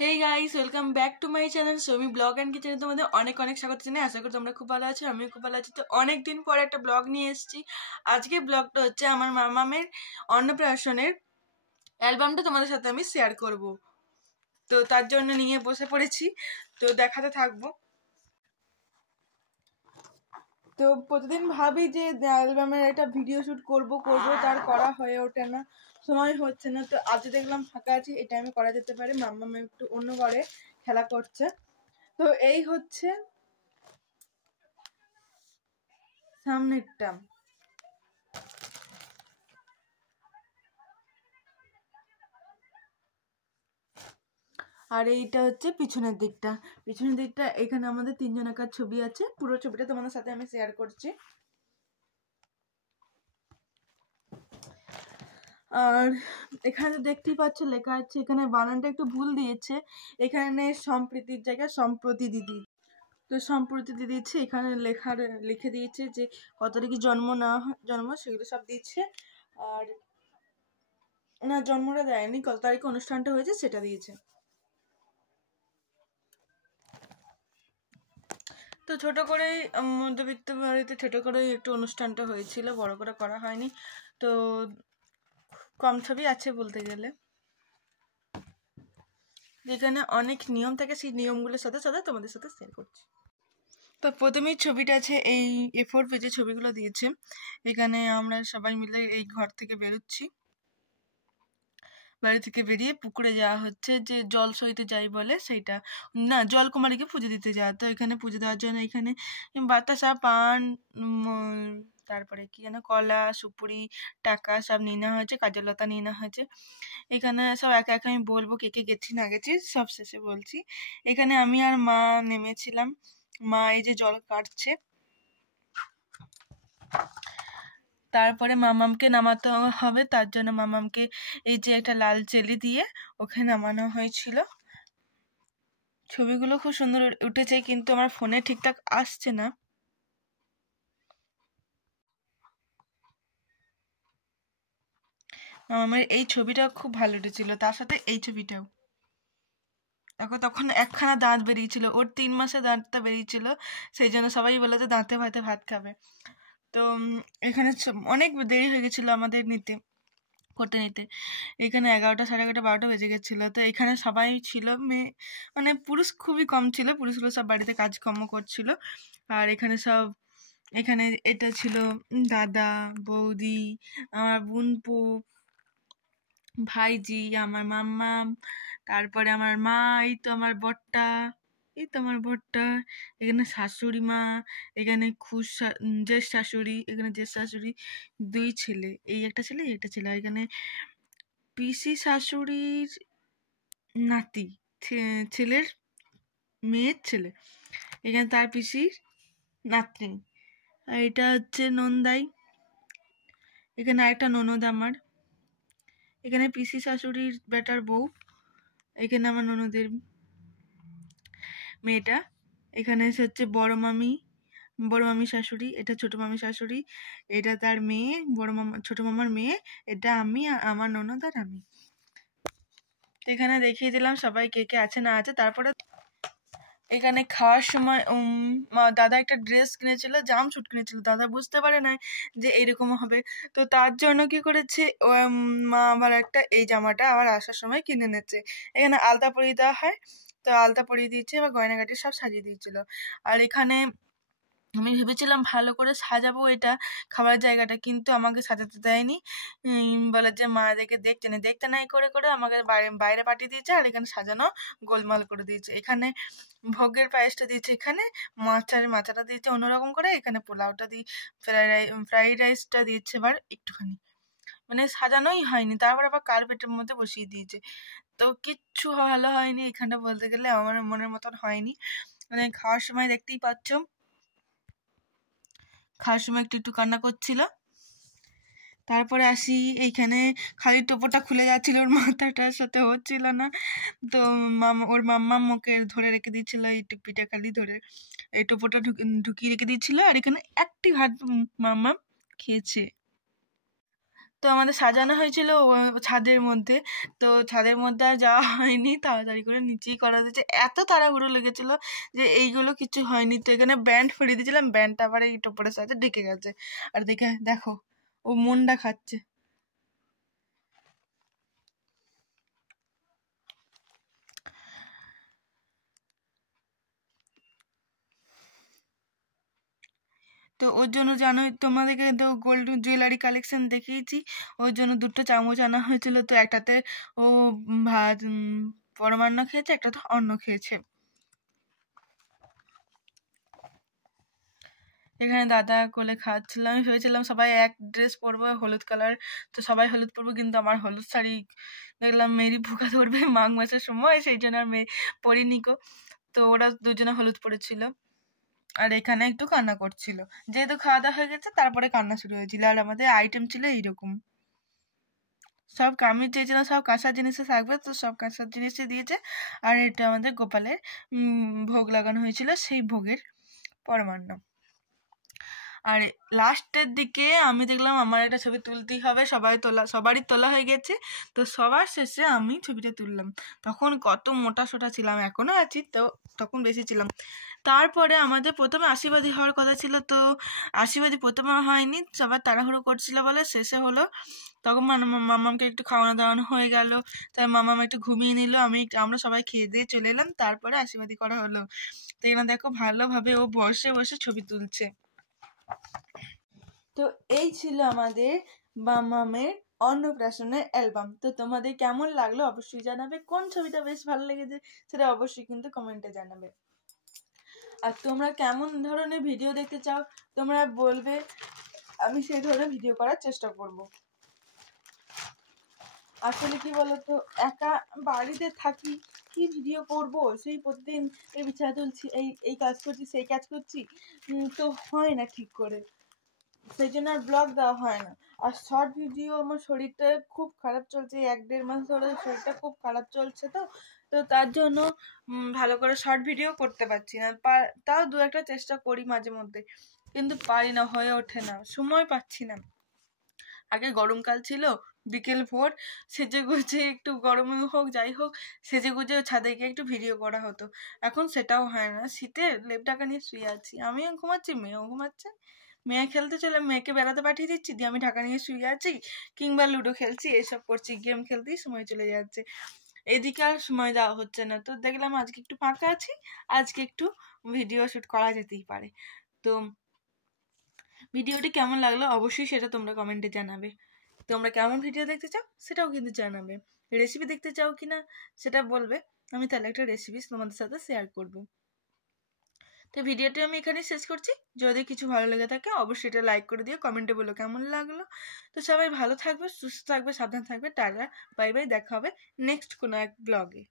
Hey guys, welcome back to my channel Soumi blog and কিচেনে তোমাদের অনেক অনেক স্বাগত জানাই। আশা করি তোমরা খুব ভালো আছো, আমিও খুব ভালো আছি। তো অনেকদিন পরে একটা ব্লগ নিয়ে এসেছি। আজকে ব্লগটা হচ্ছে আমার মামামের অন্নপ্রাশনের অ্যালবামটা তোমাদের সাথে আমি শেয়ার করব। তো তার জন্য নিয়ে বসে পড়েছি, তো দেখাতে থাকবো। তো প্রতিদিন ভাবি যে অ্যালবামের একটা ভিডিও শ্যুট করবো, তার করা হয়ে ওঠে না, সময় হচ্ছে না। তো আজ দেখলাম ফাঁকা আছি, এই টাইমে করা যেতে পারে। মাম্মাম একটু অন্য ঘরে খেলা করছে। তো এই হচ্ছে সামনেরটা, আর এইটা হচ্ছে পিছনের দিকটা। এখানে আমাদের তিনজন একার ছবি আছে, পুরো ছবিটা তোমাদের সাথে আমি শেয়ার করছি। আর এখানে দেখতেই পাচ্ছ লেখা আছে, এখানে বানানটা একটু ভুল দিয়েছে, এখানে সম্প্রীতির জায়গায় সম্প্রতি দিদি। তো সম্প্রতি দিয়ে দিচ্ছে, এখানে লিখে দিয়েছে যে কত তারিখে জন্ম সেগুলো সব দিচ্ছে। আর না, জন্মটা দেয়নি, কত তারিখে অনুষ্ঠানটা হয়েছে সেটা দিয়েছে। তো ছোট করেই মধ্যবিত্ত বাড়িতে ছোট করেই একটু অনুষ্ঠানটা হয়েছিল, বড় করে করা হয়নি। তো কম ছবি আছে বলতে গেলে। যেখানে অনেক নিয়ম থাকে, সেই নিয়মগুলোর সাথে সাথে তোমাদের সাথে শেয়ার করছি। তো প্রথমেই ছবিটা আছে, এই A4 পেজে ছবিগুলো দিয়েছে। এখানে আমরা সবাই মিলে এই ঘর থেকে বেরোচ্ছি, বাড়ি থেকে বেরিয়ে পুকুরে যাওয়া হচ্ছে, যে জল সইতে যাই বলে সেইটা, না জলকুমারীকে পুজো দিতে যাওয়া। তো এখানে পুজো দেওয়ার জন্য এখানে বাতাসা, পান, তারপরে কি যেন, কলা, সুপুরি, টাকা সব নিয়ে নেওয়া হয়েছে, কাজল লতা নিয়ে নেওয়া হয়েছে। এখানে সব একা একা আমি বলবো কে কে গেছি না গেছি, সব শেষে বলছি। এখানে আমি আর মা নেমেছিলাম, মা এই যে জল কাটছে। তারপরে মামামকে নামাতে হবে, তার জন্য মামামকে এই যে একটা লাল চেলি দিয়ে ওখানে নামানো হয়েছিল। ছবিগুলো খুব সুন্দর উঠেছে, কিন্তু আমার ফোনে ঠিকঠাক আসছে না। মামামের এই ছবিটা খুব ভালো উঠেছিল, তার সাথে এই ছবিটাও। দেখো, তখন একখানা দাঁত বেরিয়েছিল, ওর 3 মাসে দাঁতটা বেরিয়েছিল, সেই জন্য সবাই বলে যে দাঁতে ভাতে ভাত খাবে। তো এখানে অনেক দেরি হয়ে গেছিলো আমাদের করতে নিতে। এখানে 11টা, সাড়ে 11টা, 12টা বেজে গেছিলো। তো এখানে সবাই ছিল, মেয়ে মানে পুরুষ খুবই কম ছিল, পুরুষগুলো সব বাড়িতে কাজকর্ম করছিল। আর এখানে এটা ছিল দাদা, বৌদি, আমার বোনপো, ভাইজি, আমার মাম্মাম, তারপরে আমার মা, এই তো আমার বরটা, এখানে শাশুড়ি মা, এখানে জেঠ শাশুড়ি, এখানে জেঠ শাশুড়ি, 2 ছেলে, এই একটা ছেলে, এই একটা ছেলে। আর এখানে পিসি শাশুড়ির নাতি, ছেলের মেয়ের ছেলে, এখানে তার পিসির নাতনি। আর এটা হচ্ছে নন্দাই, এখানে আরেকটা ননদ আমার, এখানে পিসি শাশুড়ির বেটার বউ, এখানে আমার ননদের মেয়েটা, এখানে এসে হচ্ছে বড় মামি শাশুড়ি, এটা ছোট মামি শাশুড়ি, এটা তার মেয়ে, ছোট মামার মেয়ে, এটা আমি, আমার ননদ আর আমি। এখানে দেখিয়ে দিলাম সবাই কে কে আছে না আছে। তারপরে এখানে খাওয়ার সময় দাদা একটা ড্রেস কিনেছিল, জাম্পস্যুট কিনেছিল, দাদা বুঝতে পারে না যে এইরকম হবে। তো তার জন্য কি করেছে, মা আবার একটা এই জামাটা আবার আসার সময় কিনে এনেছে। এখানে আলতা পরিয়ে দেওয়া হয়, তো আলতা পরিয়ে দিয়েছে, এবার গয়নাগাটি সব সাজিয়ে দিয়েছিল। আর এখানে আমি ভেবেছিলাম ভালো করে সাজাবো এটা খাবার জায়গাটা, কিন্তু আমাকে সাজাতে দেয়নি। বলে যে মা দেখতে নাই করে করে আমাকে বাইরে পাঠিয়ে দিয়েছে, আর এখানে সাজানো গোলমাল করে দিয়েছে। এখানে ভোগের পায়েসটা দিয়েছে, এখানে মাথাটা দিয়েছে অন্যরকম করে, এখানে পোলাওটা দিয়ে ফ্রাইড রাইসটা দিয়েছে এবার একটুখানি, মানে সাজানোই হয়নি। তারপর আবার কার্পেটের মধ্যে বসিয়ে দিয়েছে। তো কিচ্ছু ভালো হয়নি এখানটা, বলতে গেলে আমার মনের মতন হয়নি। মানে খাওয়ার সময় দেখতেই পাচ্ছ, খাওয়ার সময় একটু একটু কান্না করছিল। তারপরে আসি, এইখানে খালি টোপরটা খুলে যাচ্ছিল, ওর মাথাটার সাথে হচ্ছিল না। তো ওর মাম্মা মুখে ধরে রেখে দিয়েছিল, এই টুপিটা খালি ধরে এই টোপরটা ঢুকিয়ে রেখে দিয়েছিল। আর এখানে একটি ভাত মাম্মা খেয়েছে। তো আমাদের সাজানো হয়েছিল ছাদের মধ্যে, তো ছাদের মধ্যে আর যাওয়া হয়নি, তাড়াতাড়ি করে নিচেই করা হয়েছে। এত তাড়াহুড়ো লেগেছিল যে এইগুলো কিছু হয়নি। তো এখানে ব্যান্ড ফরিয়ে দিয়েছিলাম, ব্যান্ডটা আবার এই টোপরের সাথে ঢেকে গেছে। আর দেখো ও মনটা খাচ্ছে। তো ওর জন্য জানোই, তোমাদেরকে তো গোল্ড জুয়েলারি কালেকশন দেখিয়েছি, ওর জন্য 2টো চামচ আনা হয়েছিল। তো একটাতে ও ভাত পরমান্ন খেয়েছে, একটা তো অন্ন খেয়েছে। এখানে দাদা কোলে খাওয়াচ্ছিল। আমি ভেবেছিলাম সবাই এক ড্রেস পরবো, হলুদ কালার, তো সবাই হলুদ পরবো, কিন্তু আমার হলুদ শাড়ি দেখলাম মেয়েরই পোকা ধরবে মাঘ মাসের সময়, সেই জন্য আর মেয়ে পরিনি গো। তো ওরা দুজনে হলুদ পরেছিল, আর এখানে একটু কান্না করছিল। যেহেতু খাওয়া দাওয়া হয়ে গেছে তারপরে কান্না শুরু হয়েছিল। আর আমাদের আইটেম ছিল এইরকম, সব আমি চেয়েছিলাম সব কাঁসার জিনিসে থাকবে, তো সব কাঁসার জিনিসে দিয়েছে। আর এটা আমাদের গোপালের ভোগ লাগানো হয়েছিল, সেই ভোগের পরমান্ন। আর লাস্টের দিকে আমি দেখলাম আমার একটা ছবি তুলতেই হবে, সবারই তোলা হয়ে গেছে। তো সবার শেষে আমি ছবিটা তুললাম। তখন কত মোটা সোটা ছিলাম, এখনো আছি, তো তখন বেশি ছিলাম। তারপরে আমাদের প্রথমে আশীর্বাদী হওয়ার কথা ছিল, তো আশীর্বাদী প্রথমে হয়নি, সবার তাড়াহুড়ো করছিল বলে শেষে হলো। তখন মামামকে একটু খাওয়ানো দাওয়ানো হয়ে গেল, তাই মামাম একটু ঘুমিয়ে নিল, আমরা সবাই খেয়ে দিয়ে চলে এলাম। তারপরে আশীর্বাদী করা হলো। তো এখানে দেখো ভালোভাবে ও বসে বসে ছবি তুলছে। তো এই ছিল আমাদের মামামের অন্নপ্রাশনের অ্যালবাম। তো তোমাদের কেমন লাগলো অবশ্যই জানাবে, কোন ছবিটা বেশ ভালো লেগেছে সেটা অবশ্যই কিন্তু কমেন্টে জানাবে। আর তোমরা কেমন ধরনের ভিডিও দেখতে চাও তোমরা বলবে, আমি সেই ধরনের ভিডিও করার চেষ্টা করব। আসলে কি বলতো, একা বাড়িতে থাকি, কি ভিডিও করব, সেই প্রতিদিন এই বিছানা তুলছি, এই কাজ করছি, সেই কাজ করছি, তো হয় না ঠিক করে, সেই জন্য আর ব্লগ দেওয়া হয় না। আর শর্ট ভিডিও, আমার শরীরটা খুব খারাপ চলছে, 1-1.5 মাস ধরে শরীরটা খুব খারাপ চলছে, তো তার জন্য ভালো করে শর্ট ভিডিও করতে পারছি না। তাও 2-একটা চেষ্টা করি মাঝে মধ্যে, কিন্তু পারি না, হয়ে ওঠে না, সময় পাচ্ছি না। আগে গরমকাল ছিল, বিকেল ভোর সেজে গুজে, একটু গরমে হোক যাই হোক, সেজে গুজে ছাদে গিয়ে একটু ভিডিও করা হতো। এখন সেটাও হয় না, শীতে লেপ ঢাকা নিয়ে শুয়ে আছি, আমিও ঘুমাচ্ছি, মেয়েও ঘুমাচ্ছে। মেয়ে খেলতে চলে, মেয়েকে বেড়াতে পাঠিয়ে দিচ্ছি, দিয়ে আমি ঢাকা নিয়ে শুয়ে আছি, কিংবা লুডো খেলছি, এসব করছি, গেম খেলতেই সময় চলে যাচ্ছে, এদিকে আর সময় দেওয়া হচ্ছে না। তো দেখলাম আজকে একটু ফাঁকা আছি, আজকে একটু ভিডিও শ্যুট করা যেতেই পারে। তো ভিডিওটি কেমন লাগলো অবশ্যই সেটা তোমরা কমেন্টে জানাবে। তোমরা কেমন ভিডিও দেখতে চাও সেটাও কিন্তু জানাবে, রেসিপি দেখতে চাও কিনা সেটা বলবে, আমি তাহলে একটা রেসিপি তোমাদের সাথে শেয়ার করব। তো ভিডিওটি আমি এখানে শেষ করছি। যদি কিছু ভালো লেগে থাকে অবশ্যই এটা লাইক করে দিও, কমেন্টে বলো কেমন লাগলো। তো সবাই ভালো থাকবে, সুস্থ থাকবে, সাবধান থাকবে। টাটা, বাই বাই, দেখা হবে নেক্সট কোনো এক ব্লগে।